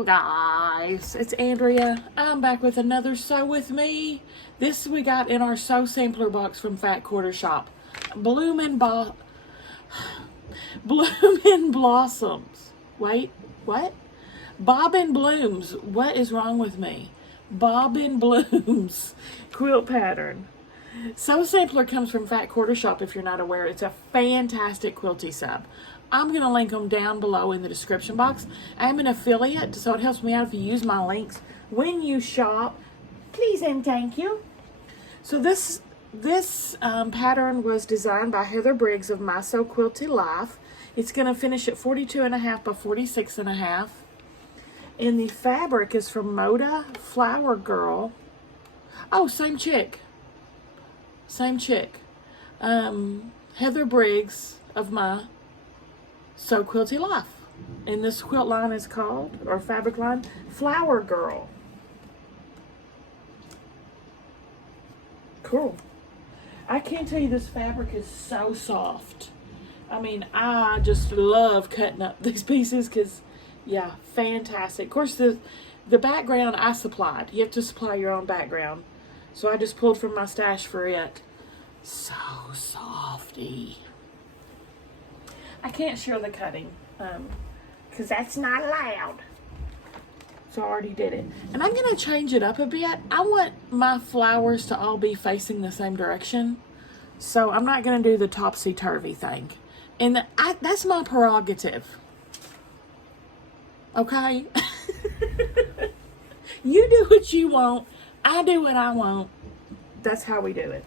Hello guys, it's Andrea. I'm back with another Sew With Me. This we got in our Sew Sampler box from Fat Quarter Shop. Bloomin' Blossoms. Wait, what? Bobbin Blooms. What is wrong with me? Bobbin Blooms quilt pattern. Sew Sampler comes from Fat Quarter Shop if you're not aware. It's a fantastic quilty sub. I'm going to link them down below in the description box. I'm an affiliate, so it helps me out if you use my links when you shop. Please and thank you. So this pattern was designed by Heather Briggs of My Sew Quilty Life. It's going to finish at 42.5 by 46.5. And the fabric is from Moda Flower Girl. Oh, same chick. Same chick. Heather Briggs of My Sew Quilty Life. And this quilt line is called, or fabric line, Flower Girl. Cool. I can't tell you, this fabric is so soft. I mean, I just love cutting up these pieces because, yeah, fantastic. Of course, the background I supplied. You have to supply your own background. So I just pulled from my stash for it. So softy. I can't share the cutting because that's not allowed. So I already did it. And I'm going to change it up a bit. I want my flowers to all be facing the same direction. So I'm not going to do the topsy-turvy thing. And that's my prerogative. Okay? You do what you want. I do what I want. That's how we do it.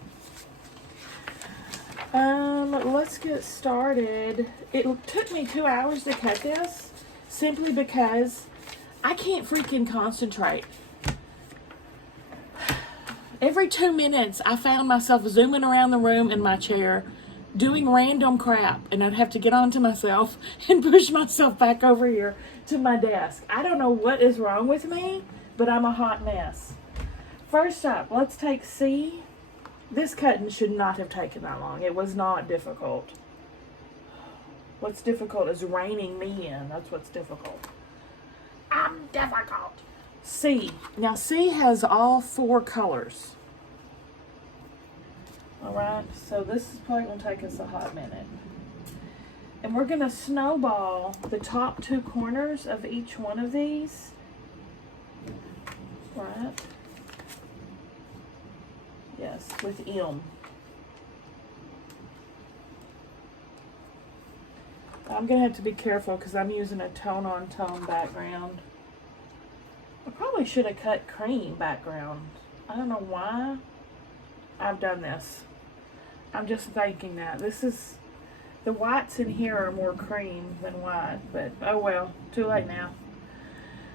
Let's get started. It took me 2 hours to cut this simply because I can't freaking concentrate. Every 2 minutes, I found myself zooming around the room in my chair, doing random crap, and I'd have to get onto myself and push myself back over here to my desk. I don't know what is wrong with me, but I'm a hot mess. First up, let's take C. This cutting should not have taken that long. It was not difficult. What's difficult is reining me in. That's what's difficult. I'm difficult. C. Now C has all 4 colors. Alright, so this is probably going to take us a hot minute. And we're going to snowball the top 2 corners of each one of these. Right. Yes, with M. I'm going to have to be careful because I'm using a tone-on-tone background. I probably should have cut cream background. I don't know why I've done this. I'm just thinking that. The whites in here are more cream than white, but oh well, too late now.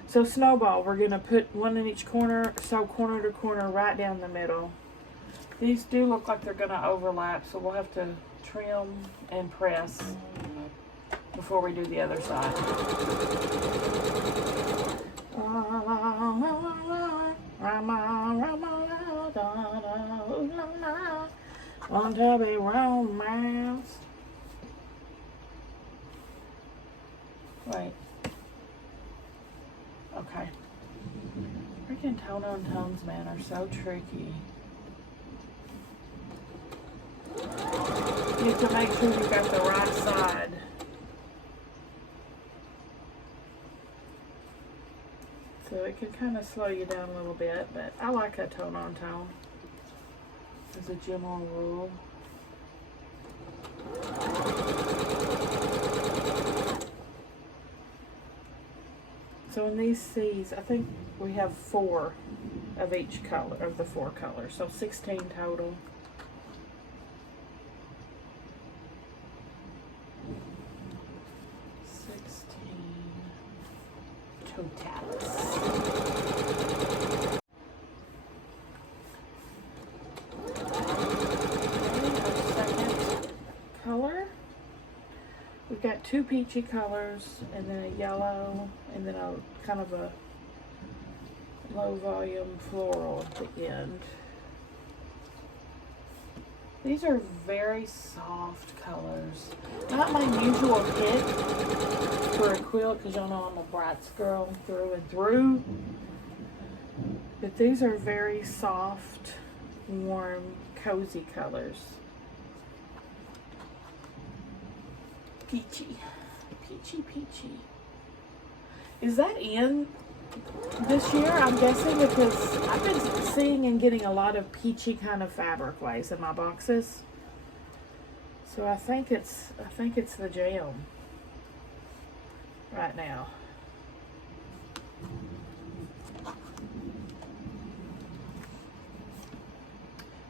So snowball, we're going to put one in each corner, sew corner to corner right down the middle. These do look like they're going to overlap, so we'll have to trim and press before we do the other side. Want to be romance. Wait. Okay. Freaking tone-on-tones, man, are so tricky. You have to make sure you've got the right side. So it can kind of slow you down a little bit, but I like a tone-on-tone as a general rule. So in these C's, I think we have 4 of each color, of the 4 colors, so 16 total. 16 totalis. We've got 2 peachy colors, and then a yellow, and then a kind of a low volume floral at the end. These are very soft colors. Not my usual pick for a quilt, because y'all know I'm a Brights girl through and through. But these are very soft, warm, cozy colors. Peachy. Peachy, peachy. Is that in this year? I'm guessing, because I've been seeing and getting a lot of peachy kind of fabric lace in my boxes. So I think it's the jam right now.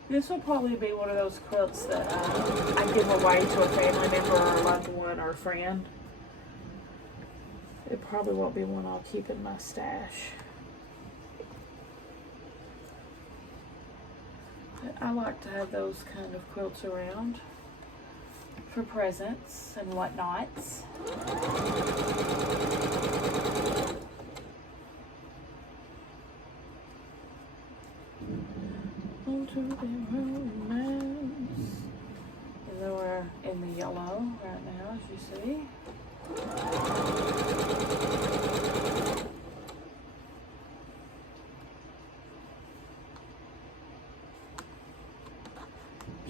This will probably be one of those quilts that I give away to a family member or a loved one or a friend. It probably won't be one I'll keep in my stash. But I like to have those kind of quilts around for presents and whatnots. To the romance. And then we're in the yellow right now, as you see.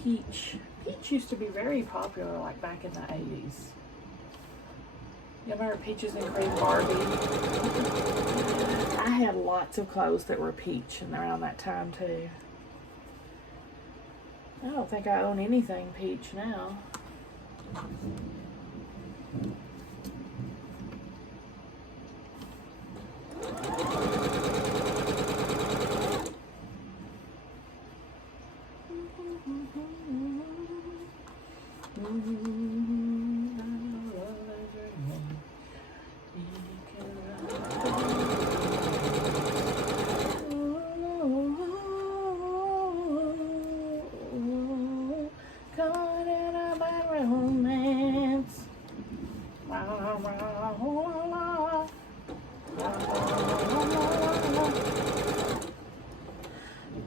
Peach. Peach used to be very popular, like back in the 80s. You remember Peaches and Cream Barbie? I had lots of clothes that were peach and around that time too. I don't think I own anything peach now.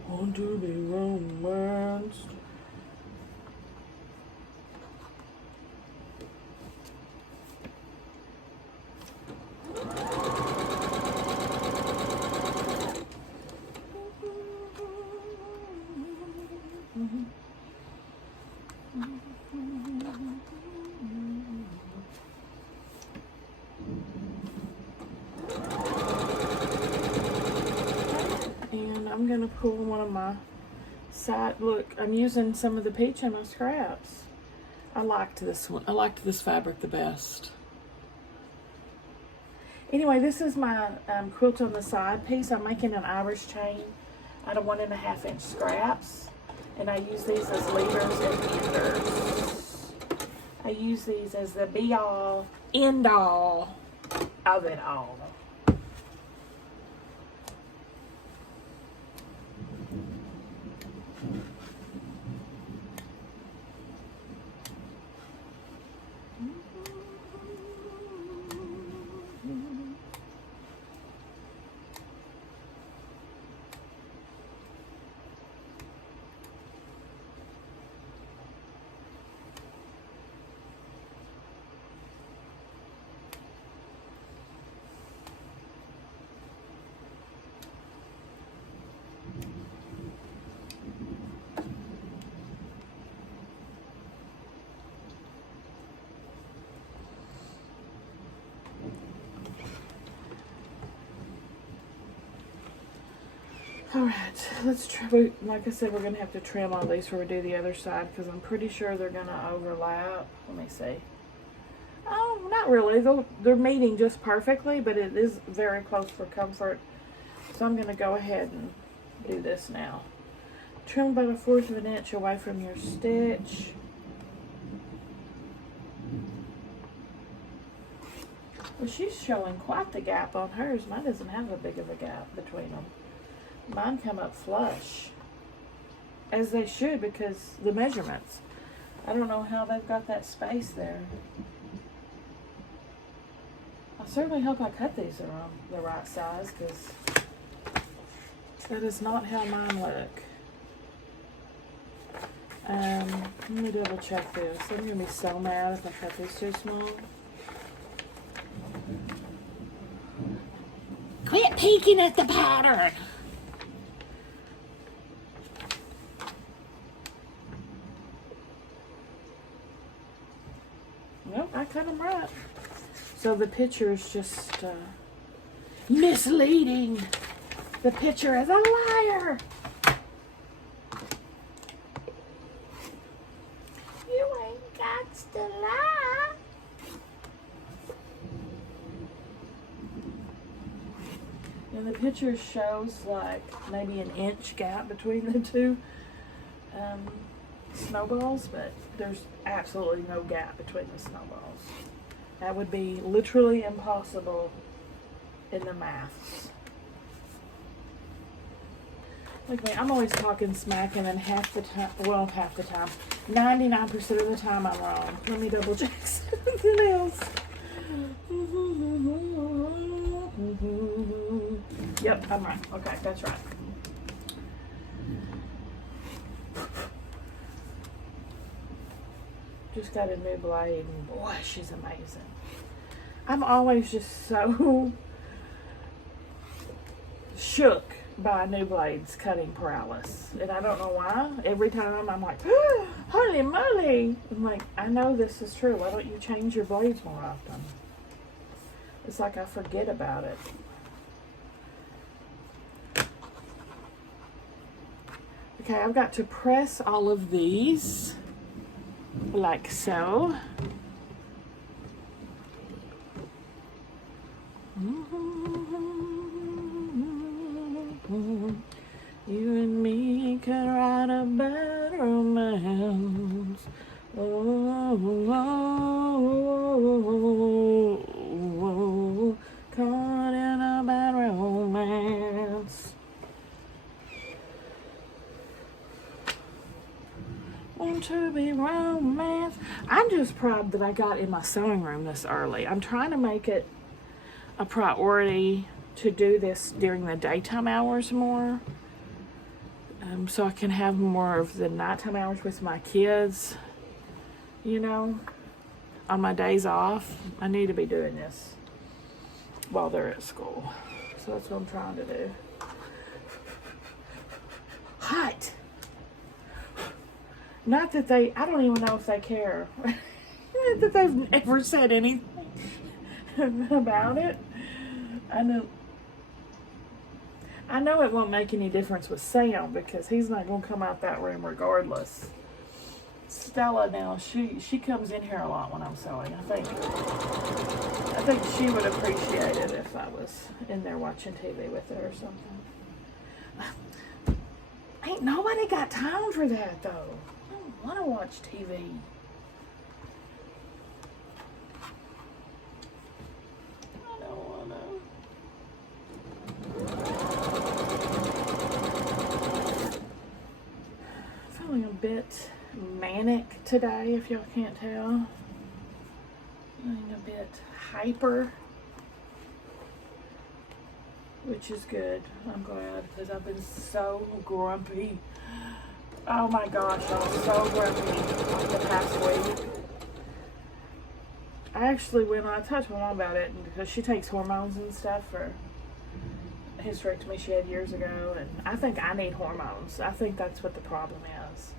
Want to be romanced. And I'm going to pull one of my side, look, I'm using some of the peach in my scraps. I liked this one. I liked this fabric the best. Anyway, this is my quilt on the side piece. I'm making an Irish chain out of 1.5 inch scraps. And I use these as leaders and enders. I use these as the be all, end all of it all. Alright, let's try, like I said, we're going to have to trim all these before we do the other side, because I'm pretty sure they're going to overlap. Let me see. Oh, not really. They're meeting just perfectly, but it is very close for comfort. So I'm going to go ahead and do this now. Trim about 1/4 inch away from your stitch. Well, she's showing quite the gap on hers. Mine doesn't have a big of a gap between them. Mine come up flush, as they should, because the measurements. I don't know how they've got that space there. I certainly hope I cut these around the right size, because that is not how mine look. Let me double check this. I'm going to be so mad if I cut this too small. Quit peeking at the pattern. Nope, I cut them right. So the picture is just misleading. The picture is a liar. You ain't got to lie. And the picture shows like maybe an inch gap between the two snowballs, but there's absolutely no gap between the snowballs. That would be literally impossible in the maths. Look at me, I'm always talking smack, and then half the time, 99% of the time I'm wrong. Let me double check something else. Yep, I'm right. Okay, that's right. Just got a new blade, and boy, she's amazing. I'm always just so shook by new blades cutting paralysis, and I don't know why. Every time I'm like, oh, holy moly! I'm like, I know this is true. Why don't you change your blades more often? It's like I forget about it. Okay, I've got to press all of these like so. You and me could write a bad romance. Oh, caught in a bad romance. Want to be romance. I'm just proud that I got in my sewing room this early. I'm trying to make it a priority to do this during the daytime hours more, so I can have more of the nighttime hours with my kids, you know, on my days off. I need to be doing this while they're at school, so that's what I'm trying to do. Hot. Not that they, I don't even know if they care. Not that they've ever said anything about it. I know it won't make any difference with Sam because he's not going to come out that room regardless. Stella now, she comes in here a lot when I'm sewing. I think she would appreciate it if I was in there watching TV with her or something. Ain't nobody got time for that though. I don't want to watch TV. Feeling a bit manic today, if y'all can't tell. Feeling a bit hyper, which is good. I'm glad because I've been so grumpy. Oh my gosh, I'm so grumpy the past week. I actually went on, I talked to my mom about it because she takes hormones and stuff for a hysterectomy she had years ago, and I think I need hormones. I think that's what the problem is.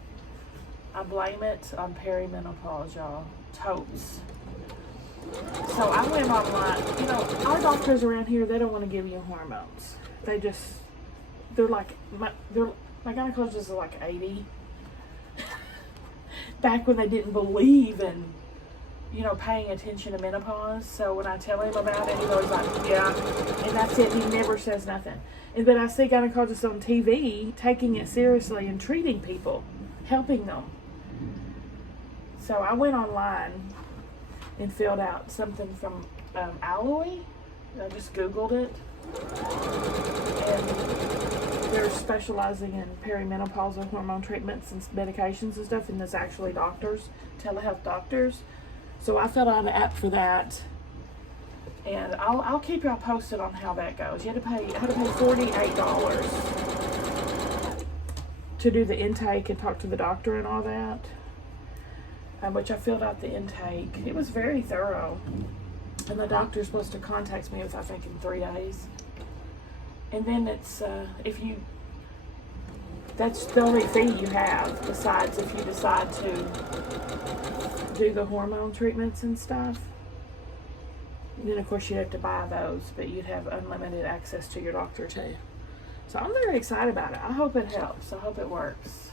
I blame it on perimenopause, y'all. Totes. So I went online. You know, our doctors around here, they don't want to give you hormones. They're like, my gynecologists is like 80. Back when they didn't believe in, you know, paying attention to menopause. So when I tell him about it, he's always like, yeah, and that's it. He never says nothing. But I see gynecologists on TV taking it seriously and treating people, helping them. So I went online and filled out something from Alloy. I just Googled it. And they're specializing in perimenopausal hormone treatments and medications and stuff, and there's actually doctors, telehealth doctors. So I filled out an app for that, and I'll keep y'all posted on how that goes. I had to pay $48 to do the intake and talk to the doctor and all that, which I filled out the intake. It was very thorough. And the doctor's supposed to contact me with, I think, in 3 days. And then it's, that's the only fee you have, besides if you decide to do the hormone treatments and stuff. And then, of course, you'd have to buy those, but you'd have unlimited access to your doctor, too. So I'm very excited about it. I hope it helps. I hope it works.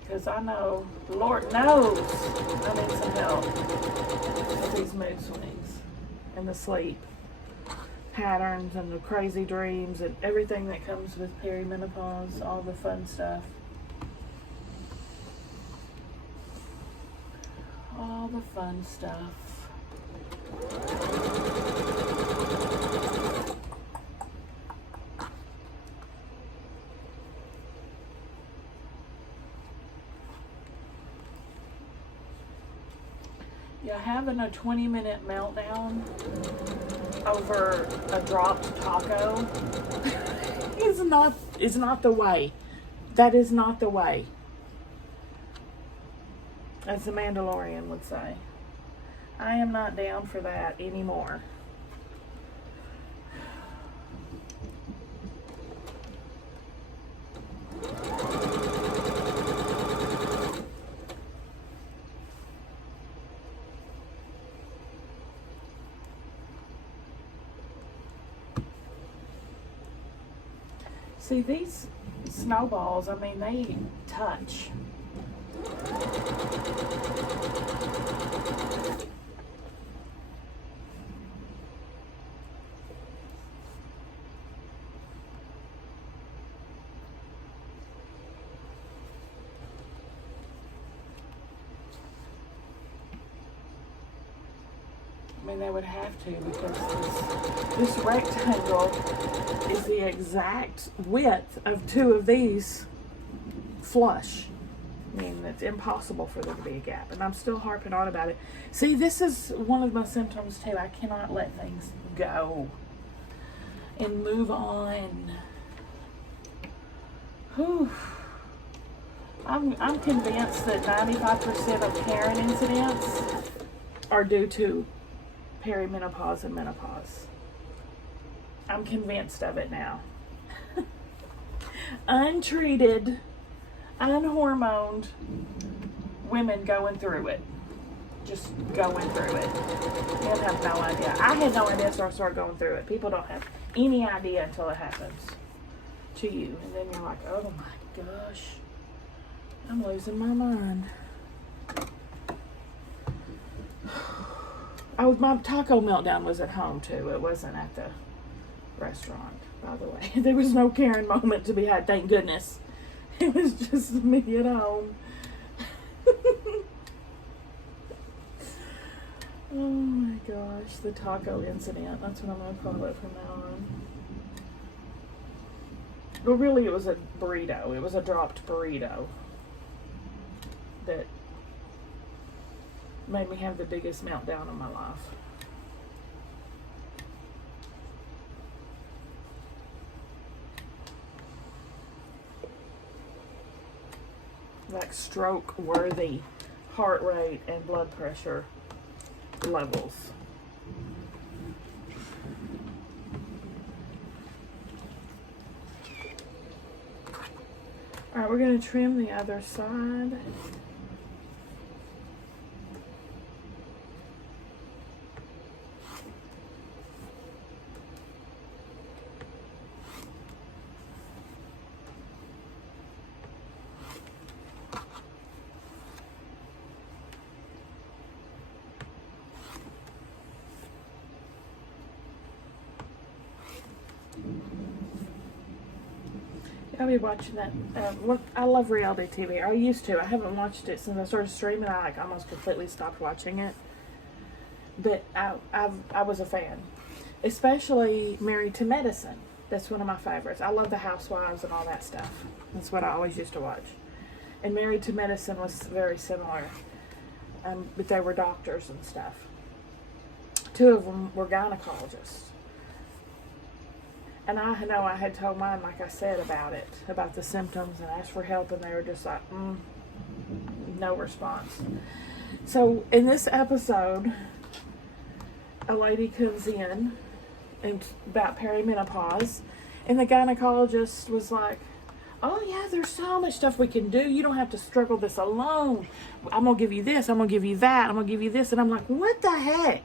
Because I know, the Lord knows, I need some help with these mood swings and the sleep patterns and the crazy dreams and everything that comes with perimenopause, all the fun stuff. All the fun stuff. Yeah, having a 20-minute meltdown over a dropped taco is not the way. That is not the way. As the Mandalorian would say. I am not down for that anymore. See, these snowballs, I mean, they touch. I mean, they would have to, because this rectangle is the exact width of 2 of these flush. I mean, it's impossible for there to be a gap, and I'm still harping on about it. See, this is one of my symptoms too. I cannot let things go and move on. Whew. I'm convinced that 95% of Karen incidents are due to perimenopause and menopause. I'm convinced of it now. Untreated, unhormoned women going through it. Just going through it. You have no idea. I had no idea until I started going through it. People don't have any idea until it happens to you. And then you're like, oh my gosh, I'm losing my mind. My taco meltdown was at home too. It wasn't at the restaurant, by the way. There was no Karen moment to be had, thank goodness. It was just me at home. Oh my gosh, the taco incident. That's what I'm going to call it from now on. Well, really, it was a burrito. It was a dropped burrito that made me have the biggest meltdown of my life. Like stroke-worthy heart rate and blood pressure levels. All right, we're going to trim the other side. I'll be watching that. I love reality TV. I used to. I haven't watched it since I started streaming. I almost completely stopped watching it. But I was a fan, especially Married to Medicine. That's one of my favorites. I love the Housewives and all that stuff. That's what I always used to watch. And Married to Medicine was very similar, but they were doctors and stuff. 2 of them were gynecologists. And I know I had told mine, like I said, about it, about the symptoms, and asked for help, and they were just like, no response. So in this episode, a lady comes in and about perimenopause, and the gynecologist was like, oh yeah, there's so much stuff we can do. You don't have to struggle this alone. I'm going to give you this. I'm going to give you that. I'm going to give you this. And I'm like, what the heck?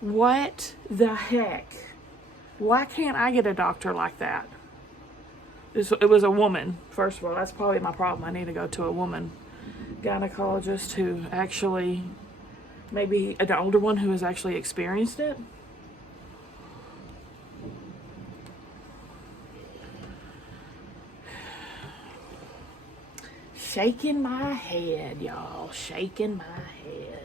What the heck? Why can't I get a doctor like that? It was a woman, first of all. That's probably my problem. I need to go to a woman gynecologist who actually, maybe an older one who has actually experienced it. Shaking my head, y'all. Shaking my head.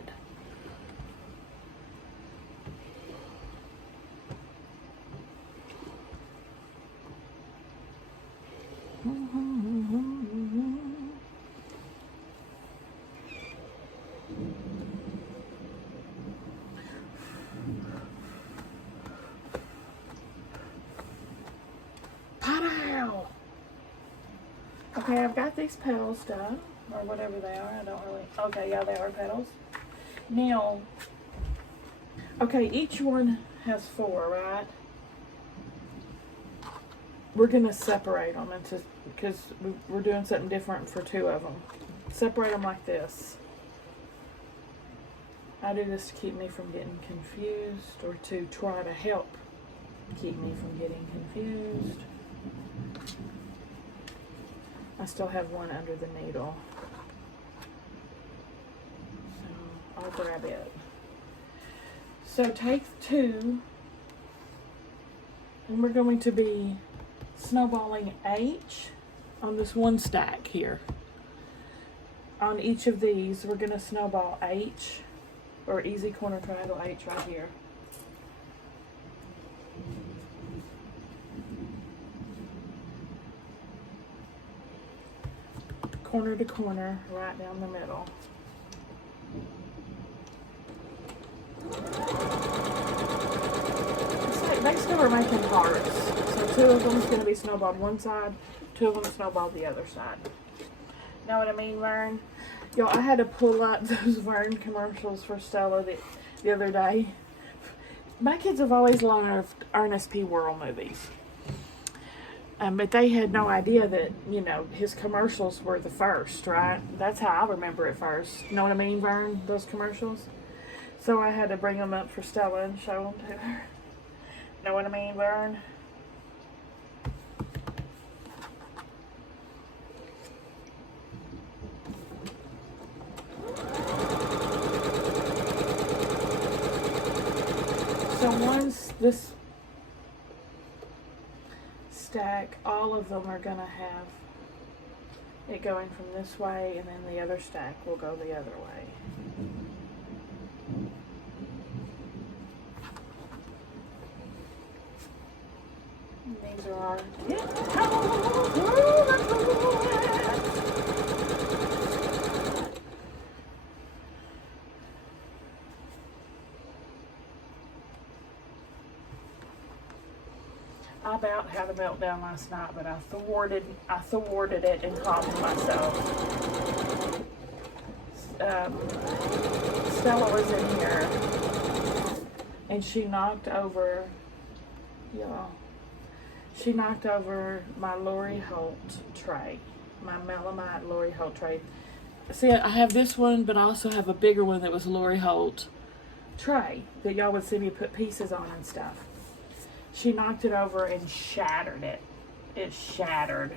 Pow! Okay, I've got these petals done, or whatever they are. I don't really. Okay, yeah, they are petals. Now, okay, each one has 4, right? We're gonna separate them into, because we're doing something different for 2 of them. Separate them like this. I do this to keep me from getting confused, or to try to help keep me from getting confused. I still have one under the needle, so I'll grab it. So take 2, and we're going to be snowballing H on this one stack here. On each of these, we're going to snowball H, or easy corner triangle H right here. Corner to corner, right down the middle. It's like they still are making hearts. So 2 of them is going to be snowballed one side, 2 of them snowballed the other side. Know what I mean, Vern? Y'all, I had to pull up those Vern commercials for Stella the other day. My kids have always loved Ernest P. Worrell movies. But they had no idea that, you know, his commercials were the first, right? That's how I remember it first. You know what I mean, Vern? Those commercials? So I had to bring them up for Stella and show them to her. Know what I mean, Vern? So once this stack, all of them are going to have it going from this way, and then the other stack will go the other way. And these are our I about had a meltdown last night, but I thwarted it and calmed myself. Stella was in here, and she knocked over, she knocked over my Lori Holt tray, my melamite Lori Holt tray. See, I have this one, but I also have a bigger one that was Lori Holt tray that y'all would see me put pieces on and stuff. She knocked it over and shattered it. It shattered.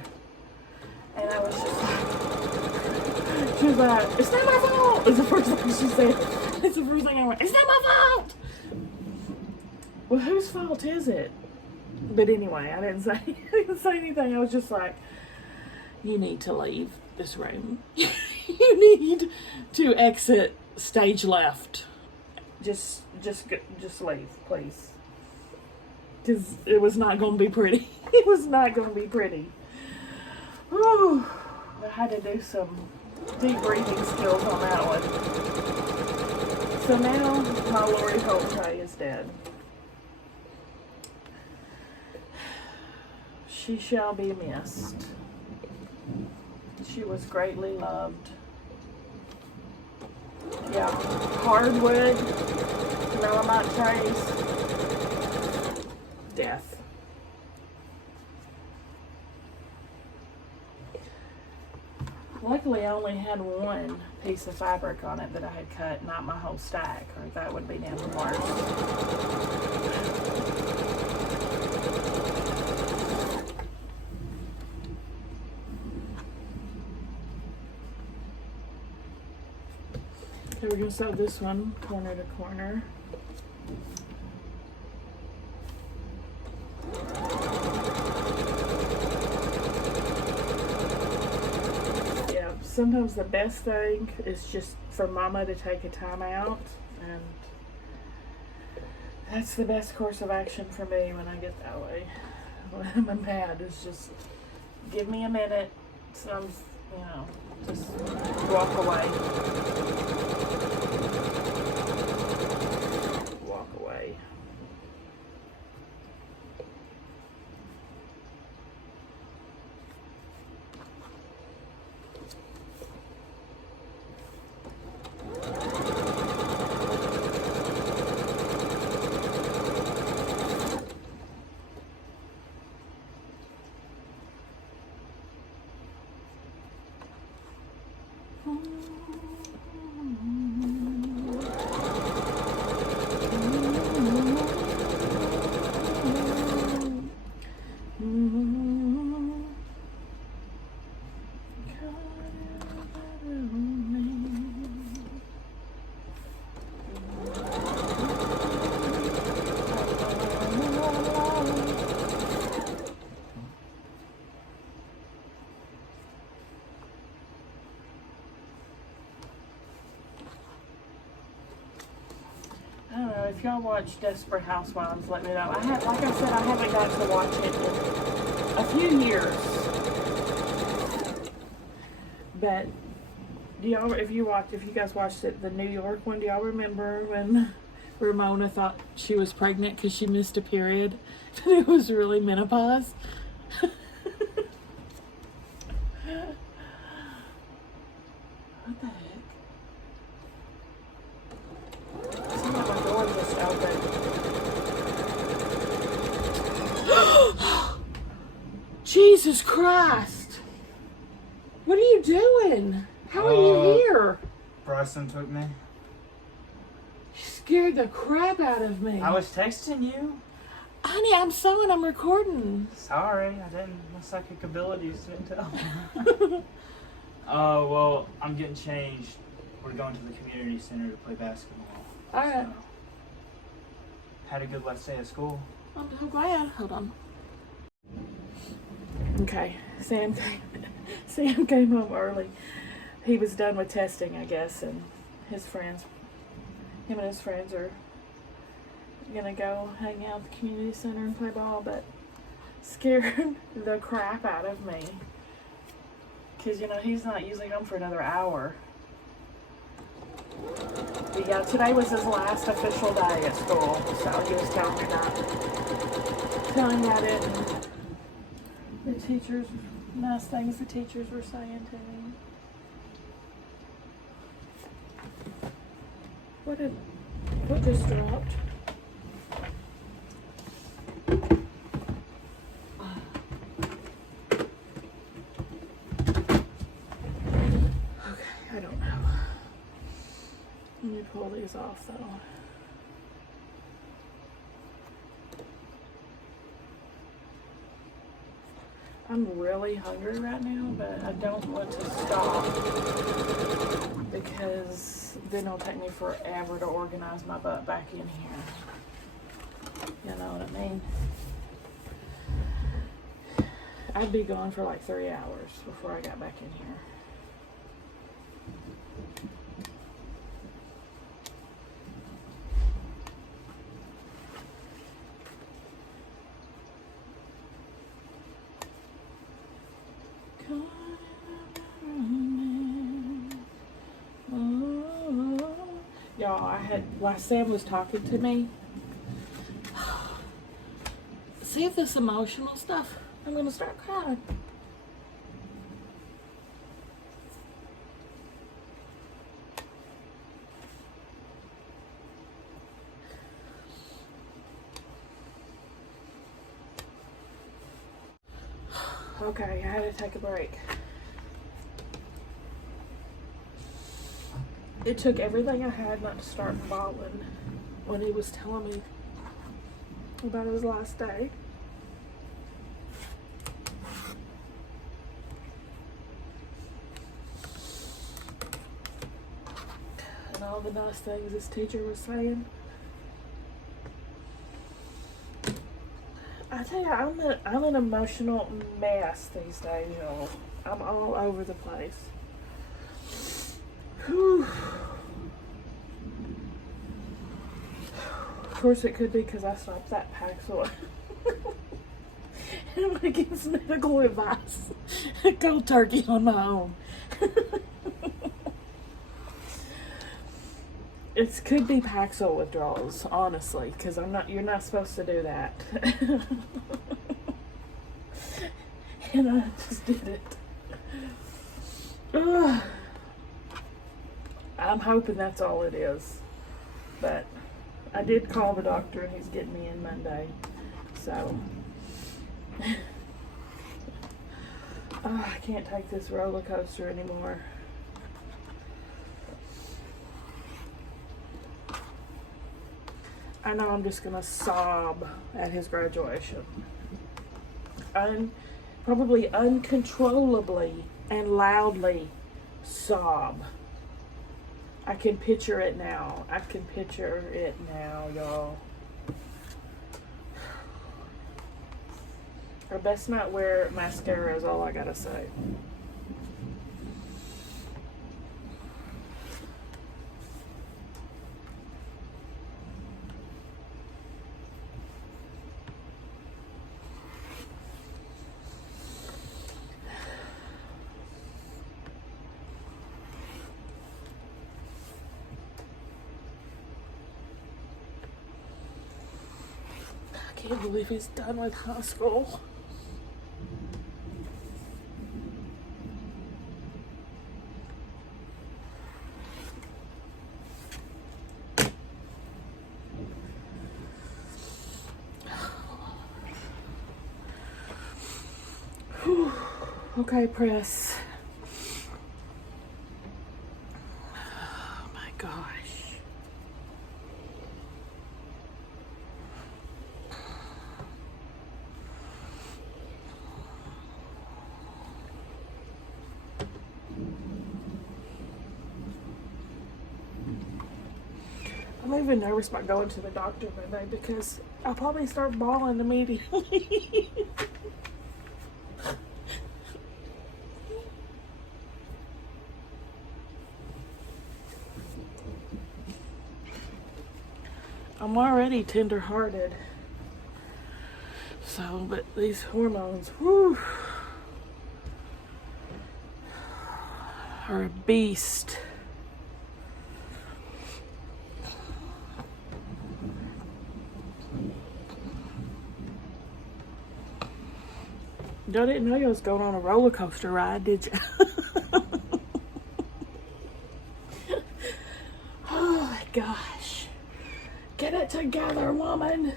And I was just like, she was like, it's not my fault. It's the first thing she said. It's the first thing I went, it's not my fault. Well, whose fault is it? But anyway, I didn't say anything. I was just like, you need to leave this room. You need to exit stage left. Just leave, please. Because it was not going to be pretty. It was not going to be pretty. Whew. I had to do some deep breathing skills on that one. So now my Lori Holt tray is dead. She shall be missed. She was greatly loved. Yeah, hardwood, melamite trays, death. Luckily, I only had one piece of fabric on it that I had cut, not my whole stack, or that would be down the worst. So we're going to sew this one corner to corner. Yeah, sometimes the best thing is just for Mama to take a time out, and that's the best course of action for me when I get that way. When I'm mad, is just give me a minute, some, you know, just walk away. Walk away. If y'all watch Desperate Housewives, let me know. Like I said, I haven't got to watch it in a few years. But do y'all, if you guys watched it, the New York one, do y'all remember when Ramona thought she was pregnant because she missed a period? It was really menopause. What the heck? Jesus Christ! What are you doing? How are you here? Bryson took me. You scared the crap out of me. I was texting you. Honey, I'm sewing. I'm recording. Sorry, I didn't. My psychic abilities didn't tell. Well, I'm getting changed. We're going to the community center to play basketball. All right. So, had a good last day at school. I'm so glad. Hold on. Okay, Sam came home early. He was done with testing, I guess, and him and his friends are gonna go hang out at the community center and play ball, but scared the crap out of me. Because, you know, he's not usually home for another hour. But yeah, today was his last official day at school, so he was telling me about it, and the teachers, nice things the teachers were saying to me. What just dropped? Okay, I don't know. Let me pull these off though. I'm really hungry right now, but I don't want to stop because then it'll take me forever to organize my butt back in here. You know what I mean? I'd be gone for like 3 hours before I got back in here. Y'all, while Sam was talking to me, see if this emotional stuff I'm gonna start crying. Okay, I had to take a break. It took everything I had not to start bawling when he was telling me about his last day. And all the nice things his teacher was saying. I tell you, I'm an emotional mess these days, y'all. I'm all over the place. Whew. Of course, it could be because I stopped that Paxil. And I'm against medical advice. Cold turkey on my own. It could be Paxil withdrawals, honestly, because you're not supposed to do that. And I just did it. Ugh. I'm hoping that's all it is. But I did call the doctor and he's getting me in Monday. So I can't take this roller coaster anymore. I know I'm just gonna sob at his graduation. Probably uncontrollably and loudly sob. I can picture it now. Y'all. I best not wear mascara is all I gotta say. I can't believe he's done with high school. Whew. Okay, press. Oh my gosh. I'm even nervous about going to the doctor Monday because I'll probably start bawling immediately. I'm already tender-hearted. So, but these hormones, whew, are a beast. Y'all didn't know you was going on a roller coaster ride, did you? Oh my gosh. Get it together, woman.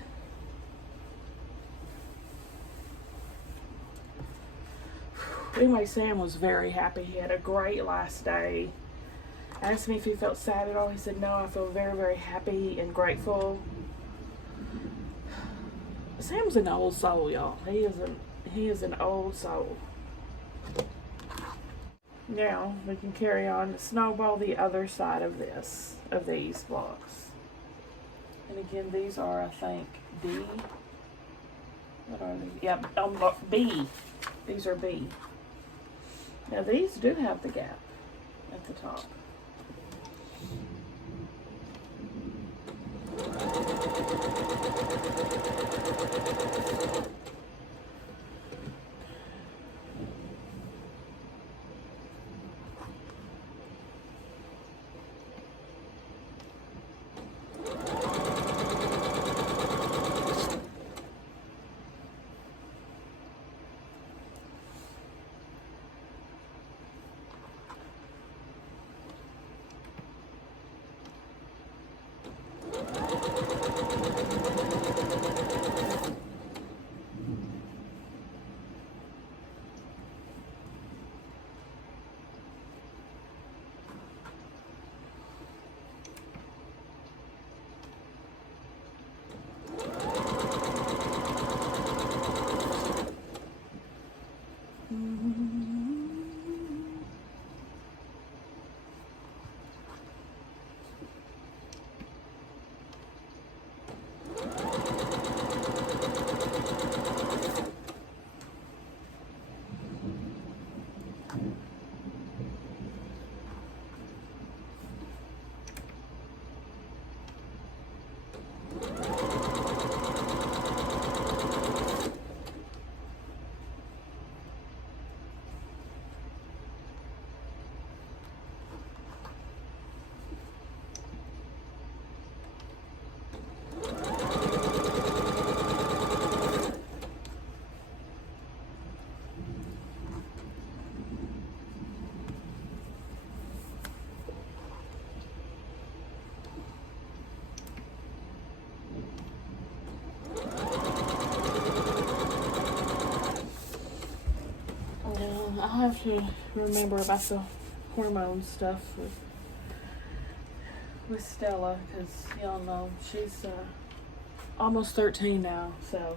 Anyway, Sam was very happy. He had a great last day. Asked me if he felt sad at all. He said, no, I feel very, very happy and grateful. Sam's an old soul, y'all. He is an old soul. Now we can carry on to snowball the other side of these blocks. And again, these are, I think, D. What are these? Yep, B. These are B. Now these do have the gap at the top. have to remember about the hormone stuff with Stella, because y'all know she's almost 13 now, so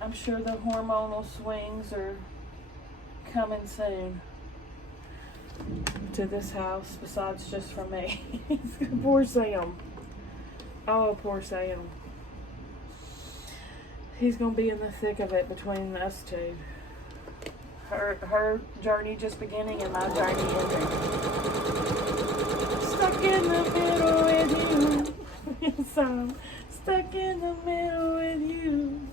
I'm sure the hormonal swings are coming soon to this house, besides just for me. Poor Sam. Oh, poor Sam. He's gonna be in the thick of it between us two. Her journey just beginning and my journey ending. Stuck in the middle with you. So stuck in the middle with you.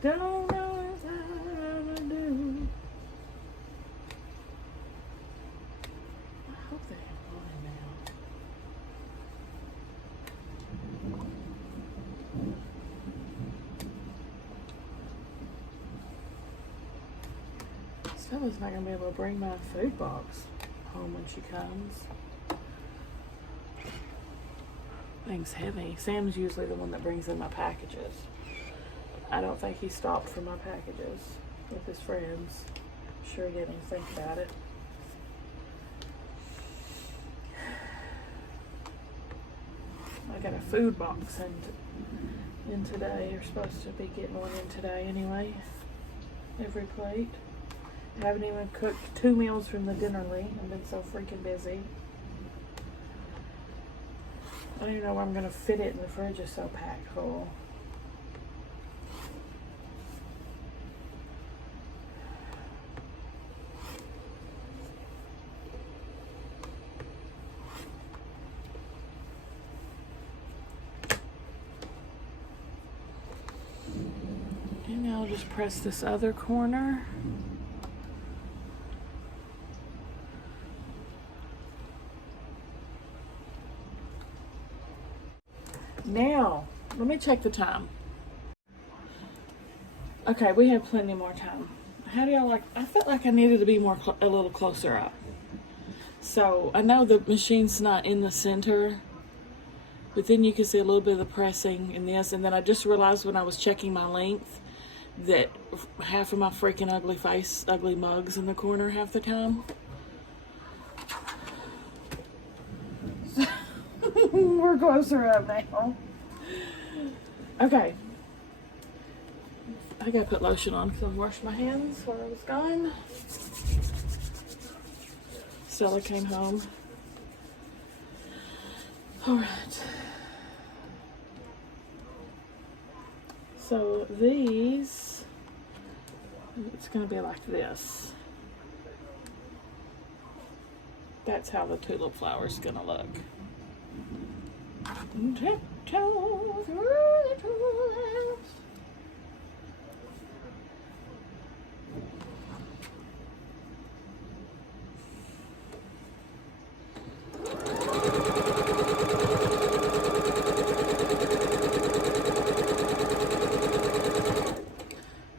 Don't know what I'm gonna do. I hope they have mine now. Stella's not gonna be able to bring my food box home when she comes. Thing's heavy. Sam's usually the one that brings in my packages. I don't think he stopped for my packages with his friends. Sure he didn't even think about it. I got a food box in today. You're supposed to be getting one in today anyway. Every plate. I haven't even cooked 2 meals from the dinner leave. I've been so freaking busy. I don't even know where I'm gonna fit it in the fridge. Is so packed full. And now I'll just press this other corner. Now, let me check the time. Okay, we have plenty more time. How do y'all like? I felt like I needed to be a little closer up. So I know the machine's not in the center, but then you can see a little bit of the pressing in this. And then I just realized when I was checking my length that half of my freaking ugly mug's in the corner half the time. We're closer up now. Okay. I gotta put lotion on because I washed my hands while I was gone. Stella came home. Alright. So these, it's gonna be like this. That's how the tulip flower is gonna look. Tiptoe through the tulips.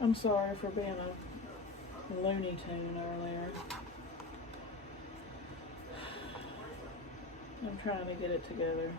I'm sorry for being a Looney Tune earlier. I'm trying to get it together.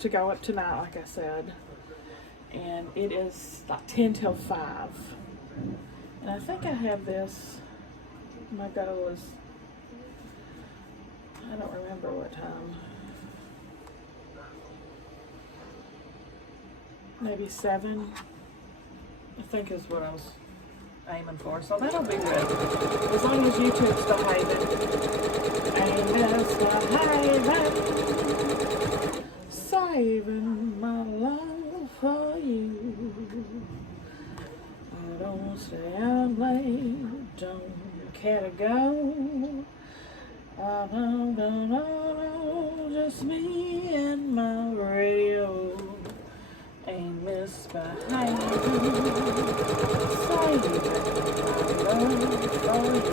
To go up tonight, like I said, and it is like 10 till 5, and I think I have this. My goal is, I don't remember what time, maybe 7 I think is what I was aiming for, so that'll be good as long as YouTube's behaving. Ain't misbehaving. Saving my love for you. I don't stay out late, don't care to go. No, just me and my radio. Ain't misbehaving. behind you, saving my love for you.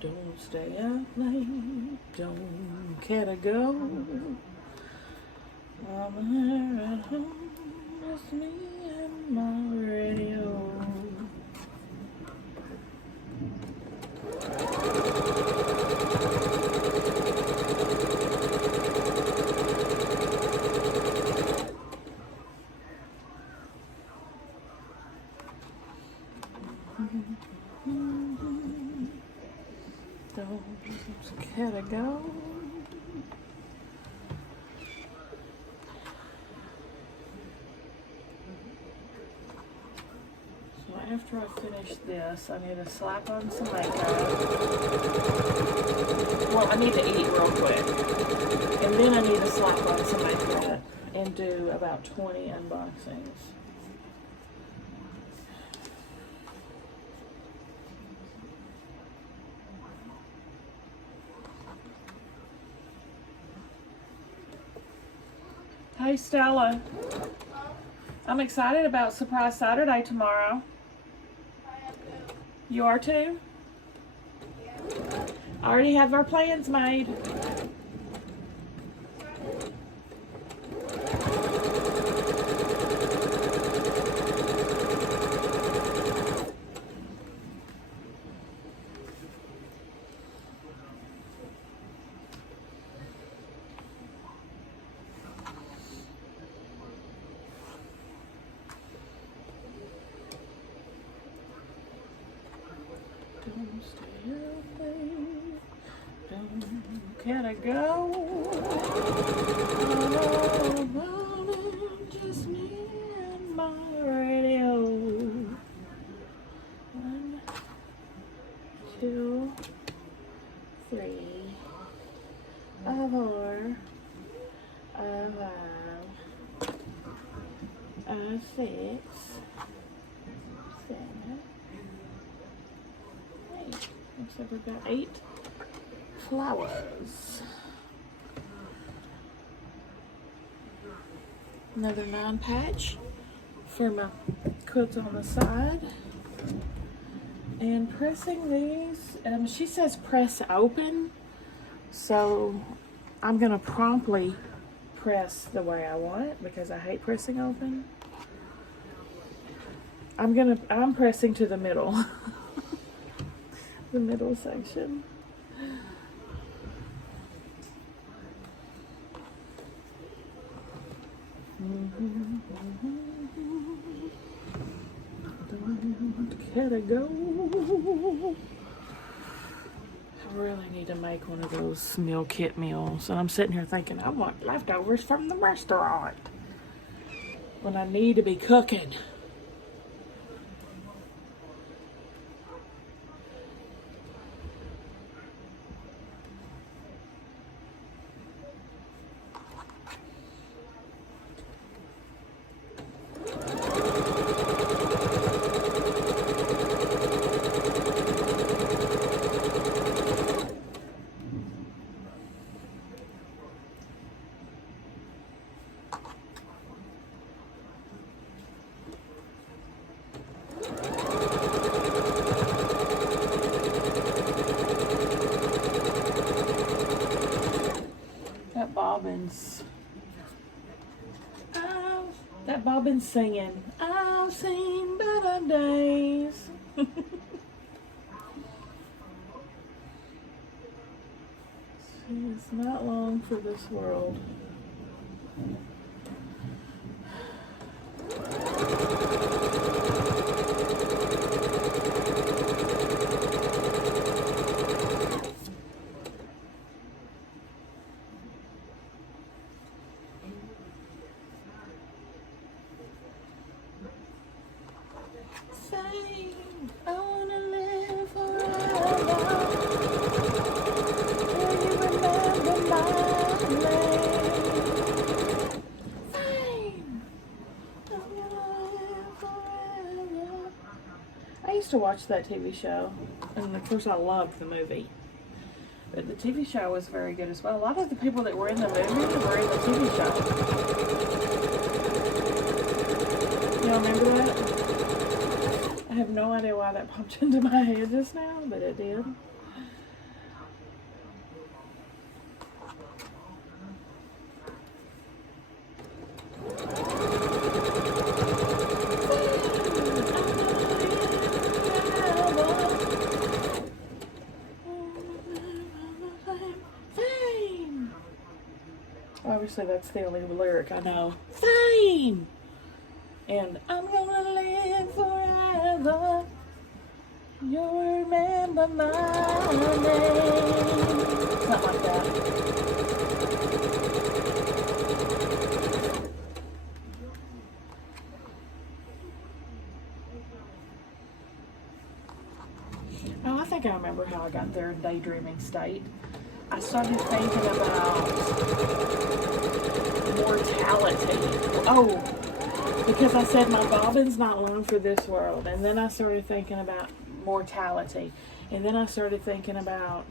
Don't stay out late, don't care to go. I'm here at home, just me and my radio. Don't care to go. So after I finish this, I need to slap on some makeup. Well, I need to eat real quick. And then I need to slap on some makeup and do about 20 unboxings. Hey Stella, I'm excited about Surprise Saturday tomorrow. You are too? I already have our plans made. Don't stay out late. Can I go? Oh, morning, just me and my radio. 1, 2, 3, 4, 5, 6, 7, 8. Looks like we've got 8 flowers. Another 9 patch for my quilts on the side. And pressing these, she says press open, so I'm gonna promptly press the way I want it because I hate pressing open. I'm pressing to the middle. The middle section. Don't care to go. I really need to make one of those meal kit meals. And I'm sitting here thinking, I want leftovers from the restaurant when I need to be cooking. That Bobbin's singing, I've seen better days. It's not long for this world. I wanna live forever. Will you remember my name? Fame. I'm gonna live forever. I used to watch that TV show, and of course I loved the movie. But the TV show was very good as well. A lot of the people that were in the movie were in the TV show. You remember that? I have no idea why that popped into my head just now, but it did. Obviously, that's the only lyric I know. Fame! And I'm gonna live forever. You'll remember my name. Something like that. Oh, I think I remember how I got there in daydreaming state. I started thinking about mortality. Oh, because I said my bobbin's not long for this world. And then I started thinking about mortality. And then I started thinking about,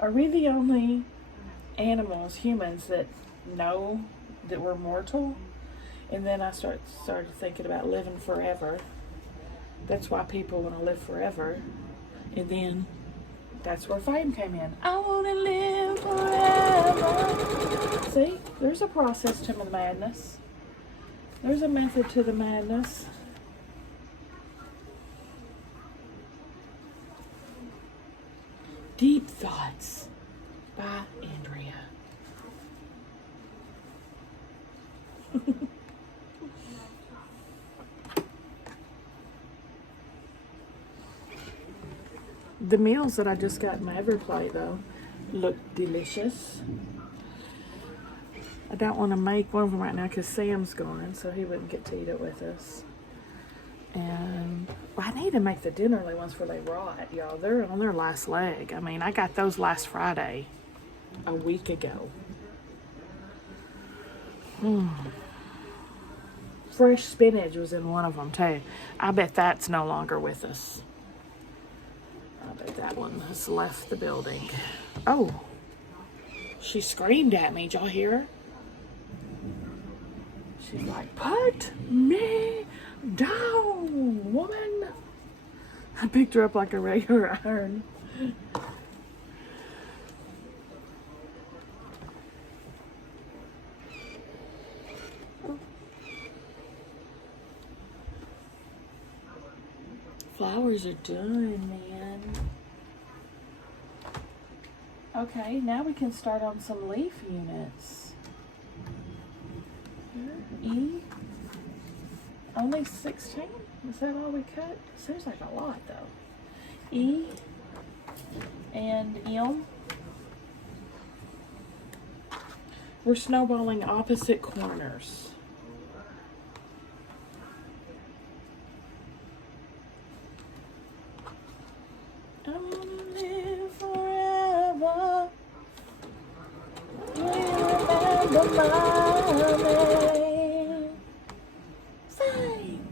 are we the only animals, humans, that know that we're mortal? And then I started thinking about living forever. That's why people want to live forever. And then that's where fame came in. I want to live forever. See, there's a process to the madness. There's a method to the madness. Deep Thoughts by Andrea. The meals that I just got in my Everplate, though, look delicious. I don't want to make one of them right now because Sam's gone, so he wouldn't get to eat it with us. And well, I need to make the dinnerly ones before they rot, y'all. They're on their last leg. I mean, I got those last Friday, a week ago. Fresh spinach was in one of them, too. I bet that's no longer with us. I bet that one has left the building. Oh, she screamed at me. Did y'all hear her? She's like, put me down, woman. I picked her up like a regular iron. Flowers are done, man. Okay, now we can start on some leaf units. E. Only 16? Is that all we cut? Seems like a lot, though. E and M. We're snowballing opposite corners. I wanna live forever. You remember my name. Fame.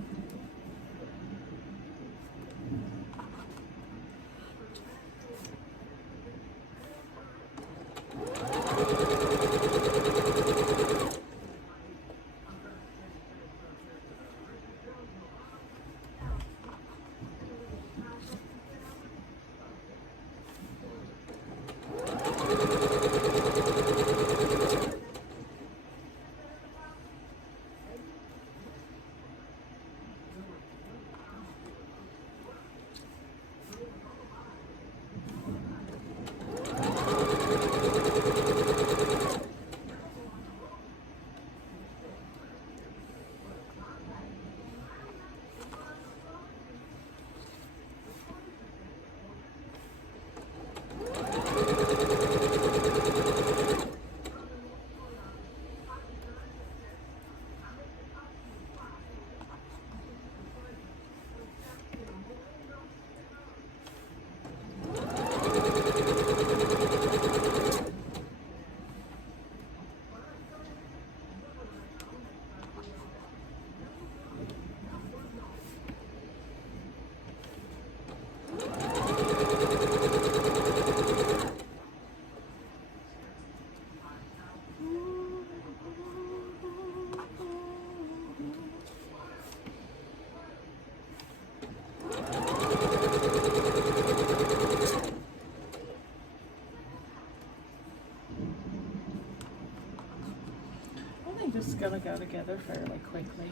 going to go together fairly quickly.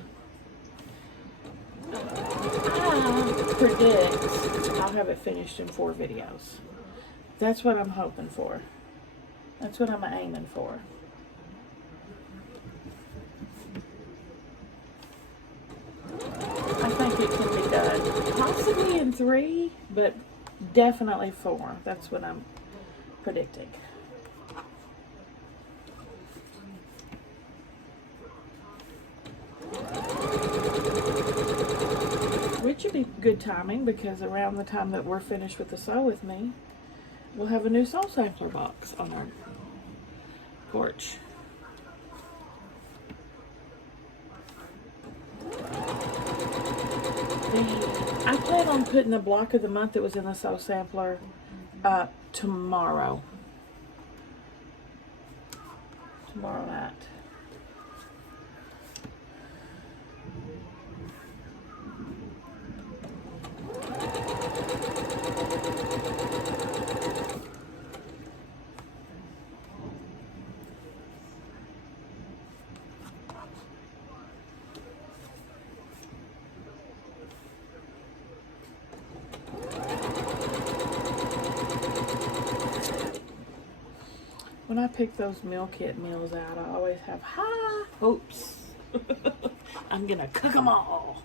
I predict I'll have it finished in 4 videos. That's what I'm hoping for. That's what I'm aiming for. I think it can be done possibly in 3, but definitely 4. That's what I'm predicting. Which would be good timing because around the time that we're finished with the Sew With Me, we'll have a new soul sampler box on our porch. I plan on putting the block of the month that was in the Sew Sampler up tomorrow. Tomorrow night. When I pick those meal kit meals out, I always have high hopes. I'm gonna cook them all.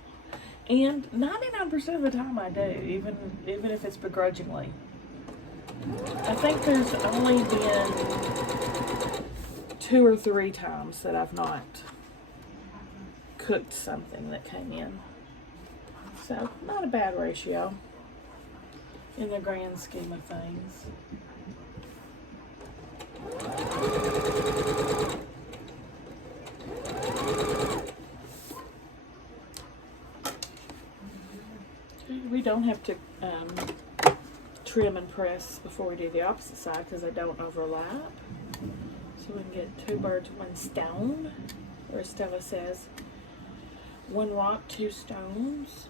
And 99% of the time I do, even if it's begrudgingly. I think there's only been 2 or 3 times that I've not cooked something that came in. So, not a bad ratio in the grand scheme of things. We don't have to trim and press before we do the opposite side because they don't overlap. So we can get 2 birds, 1 stone, or as Stella says, 1 rock, 2 stones.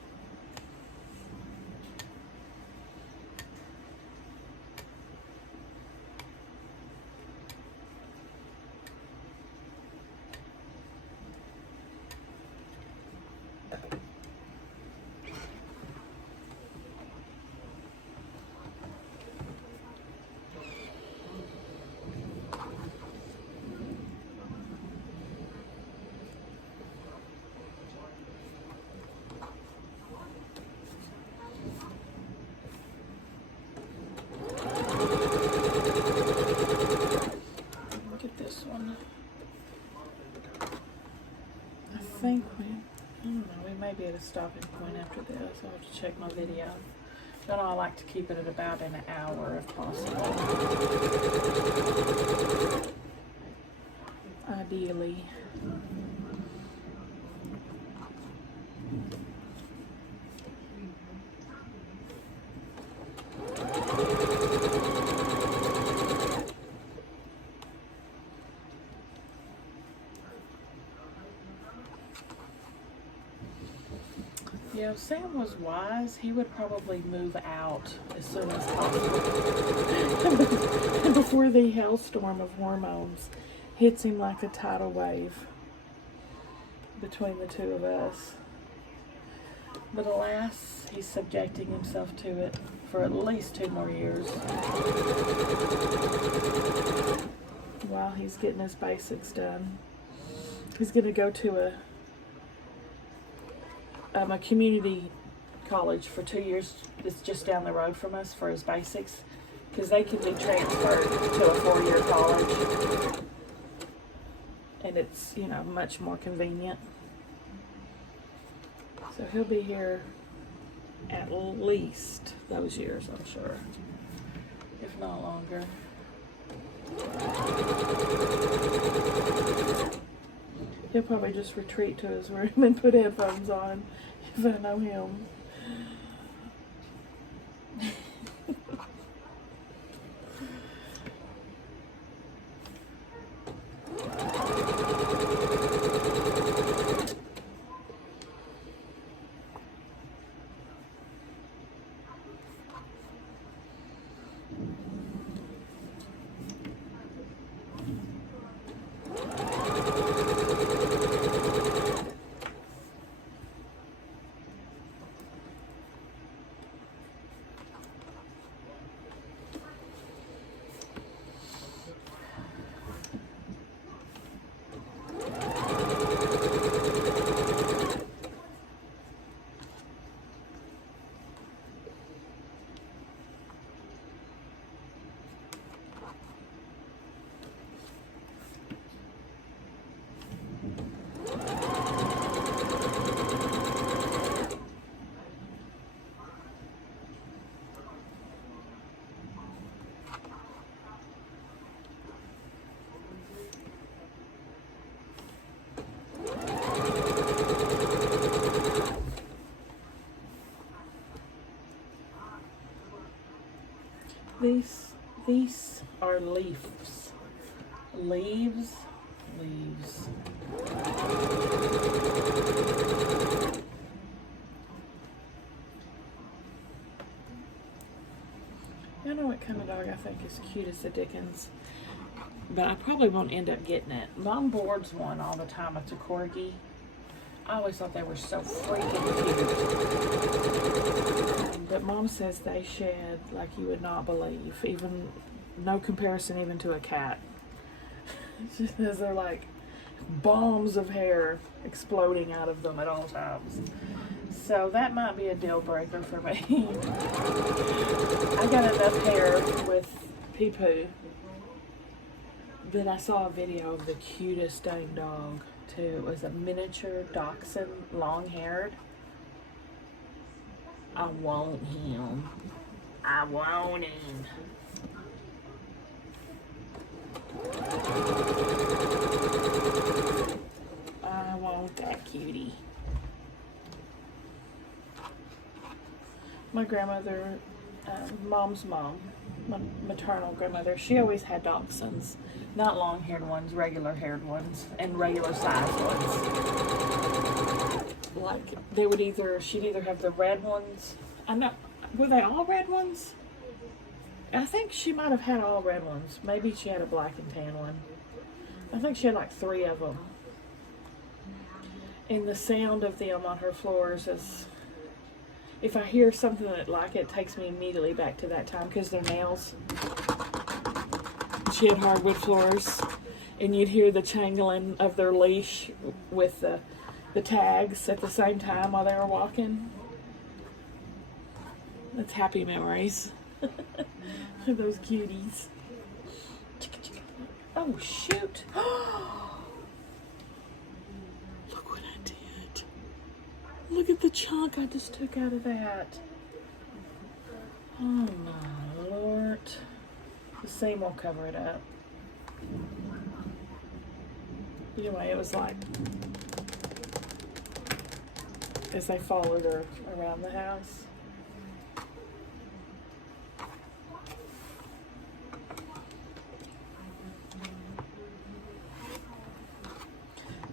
May be at a stopping point after this. I'll have to check my video. But I like to keep it at about an hour if possible. Ideally. Yeah, if Sam was wise, he would probably move out as soon as possible. Before the hailstorm of hormones hits him like a tidal wave between the 2 of us. But alas, he's subjecting himself to it for at least 2 more years. While he's getting his basics done. He's going to go to a community college for 2 years that's just down the road from us for his basics, because they can be transferred to a 4-year college, and it's, you know, much more convenient. So he'll be here at least those years, I'm sure, if not longer. He'll probably just retreat to his room and put headphones on if I know him. These are leaves. Leaves. I don't know what kind of dog I think is cute as the dickens, but I probably won't end up getting it. Mom boards one all the time. It's a corgi. I always thought they were so freaking cute. But Mom says they shed like you would not believe. Even no comparison even to a cat. She says they're like bombs of hair exploding out of them at all times. So that might be a deal breaker for me. I got enough hair with Pee-Poo that I saw a video of the cutest dang dog too. It was a miniature dachshund, long-haired. I want him. I want him. I want that cutie. My grandmother, Mom's mom, my maternal grandmother, she always had dachshunds. Not long-haired ones, regular-haired ones, and regular-sized ones. Like, she'd either have the red ones. Were they all red ones? I think she might have had all red ones. Maybe she had a black and tan one. I think she had like 3 of them. And the sound of them on her floors is, if I hear something that like it, takes me immediately back to that time because they're nails. She had hardwood floors, and you'd hear the changling of their leash with the tags at the same time while they were walking. That's happy memories. Those cuties. Oh, shoot. Look what I did. Look at the chunk I just took out of that. Oh, my Lord. The seam will cover it up. Anyway, it was like, as they followed her around the house.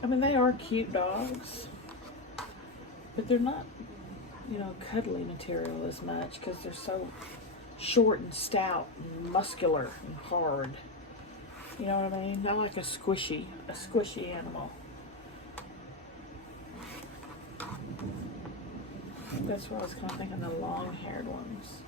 I mean, they are cute dogs, but they're not, cuddly material as much because they're so short and stout and muscular and hard. You know what I mean? Not like a squishy animal. That's what I was kind of thinking, the long-haired ones.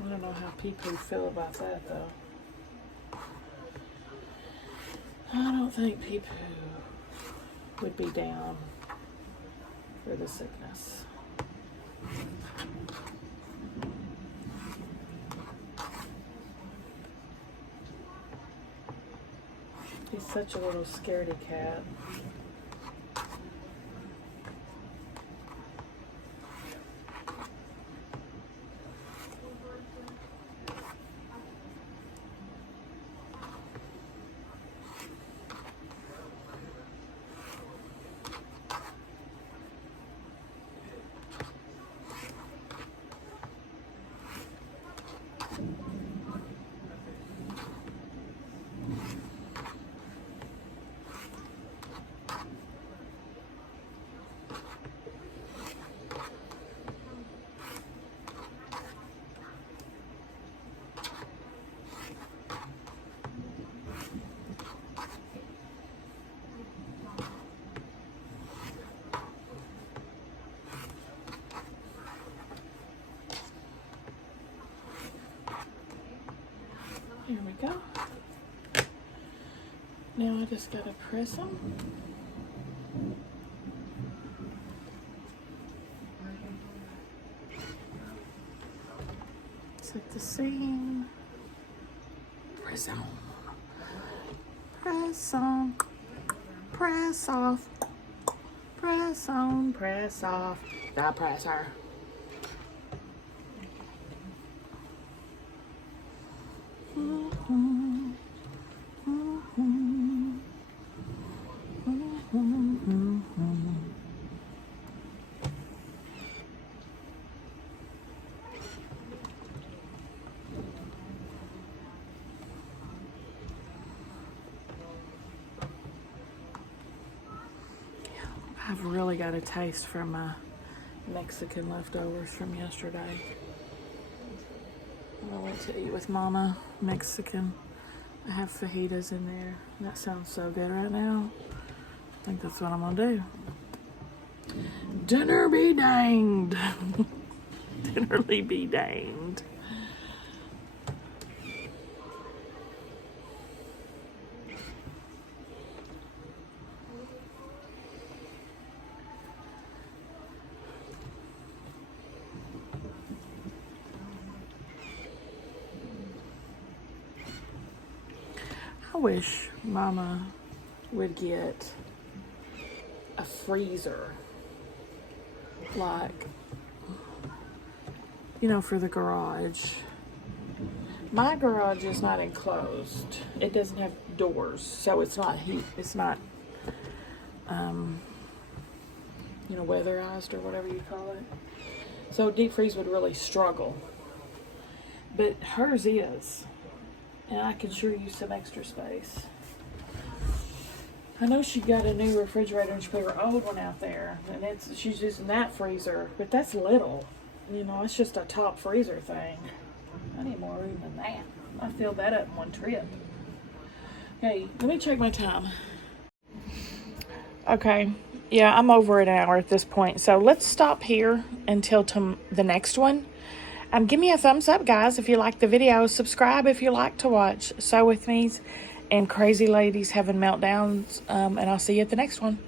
I don't know how people feel about that, though. I don't think people would be down for the sickness. He's such a little scaredy cat. Here we go. Now I just gotta press them. Set the seam. Press on. Press on. Press off. Press on. Press off. The presser. I've really got a taste for my Mexican leftovers from yesterday. I went to eat with Mama Mexican. I have fajitas in there. That sounds so good right now. I think that's what I'm gonna do. Dinner be danged. Dinnerly be danged. I wish Mama would get a freezer, like, you know, for the garage. My garage is not enclosed. It doesn't have doors, so it's not heat. It's not, you know, weatherized or whatever you call it. So deep freeze would really struggle. But hers is. And I could sure use some extra space. I know she got a new refrigerator and she put her old one out there. And she's using that freezer. But that's little. You know, it's just a top freezer thing. I need more room than that. I filled that up in one trip. Okay, let me check my time. Okay, yeah, I'm over an hour at this point. So let's stop here until the next one. Give me a thumbs up, guys, if you like the video. Subscribe if you like to watch Sew With Me's and Crazy Ladies Having Meltdowns. And I'll see you at the next one.